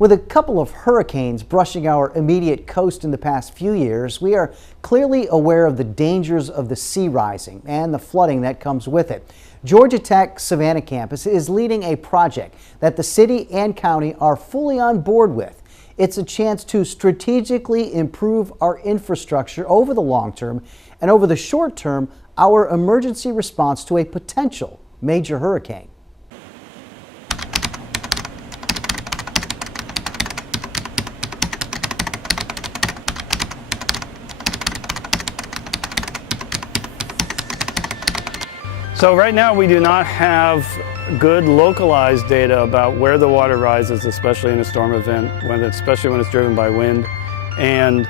With a couple of hurricanes brushing our immediate coast in the past few years, we are clearly aware of the dangers of the sea rising and the flooding that comes with it. Georgia Tech Savannah campus is leading a project that the city and county are fully on board with. It's a chance to strategically improve our infrastructure over the long term, and over the short term, our emergency response to a potential major hurricane. So right now we do not have good localized data about where the water rises, especially in a storm event, especially when it's driven by wind. And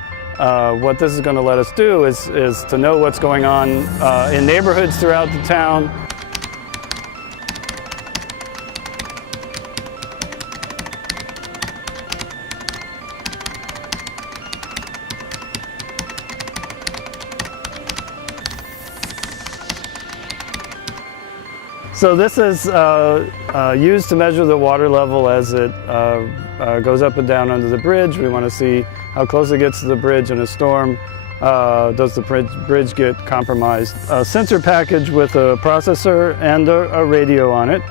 what this is going to let us do is to know what's going on in neighborhoods throughout the town. So this is used to measure the water level as it goes up and down under the bridge. We want to see how close it gets to the bridge in a storm. Does the bridge get compromised? A sensor package with a processor and a radio on it.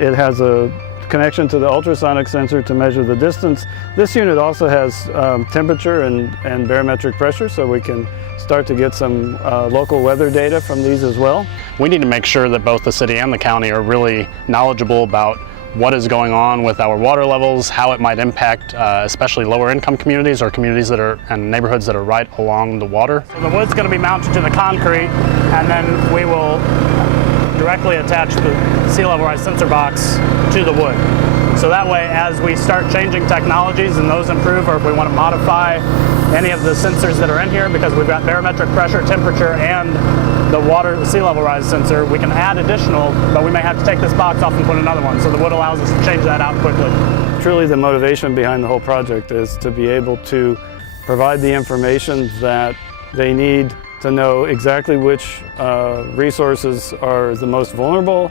It has a connection to the ultrasonic sensor to measure the distance. This unit also has temperature and barometric pressure, so we can start to get some local weather data from these as well. We need to make sure that both the city and the county are really knowledgeable about what is going on with our water levels, how it might impact especially lower income communities or communities that are and neighborhoods that are right along the water. So the wood's going to be mounted to the concrete, and then we will directly attach the sea level rise sensor box to the wood. So that way, as we start changing technologies and those improve, or if we want to modify any of the sensors that are in here, because we've got barometric pressure, temperature, and the sea level rise sensor, we can add additional, but we may have to take this box off and put another one. So the wood allows us to change that out quickly. Truly the motivation behind the whole project is to be able to provide the information that they need to know exactly which resources are the most vulnerable,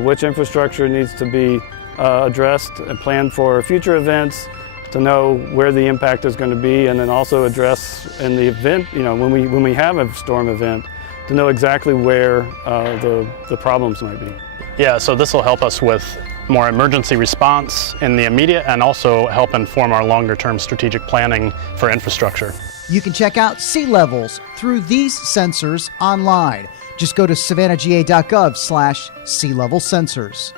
which infrastructure needs to be addressed and planned for future events, to know where the impact is going to be, and then also address in the event, when we have a storm event, to know exactly where the problems might be. Yeah, so this will help us with more emergency response in the immediate, and also help inform our longer-term strategic planning for infrastructure. You can check out sea levels through these sensors online. Just go to savannahga.gov/sea level sensors.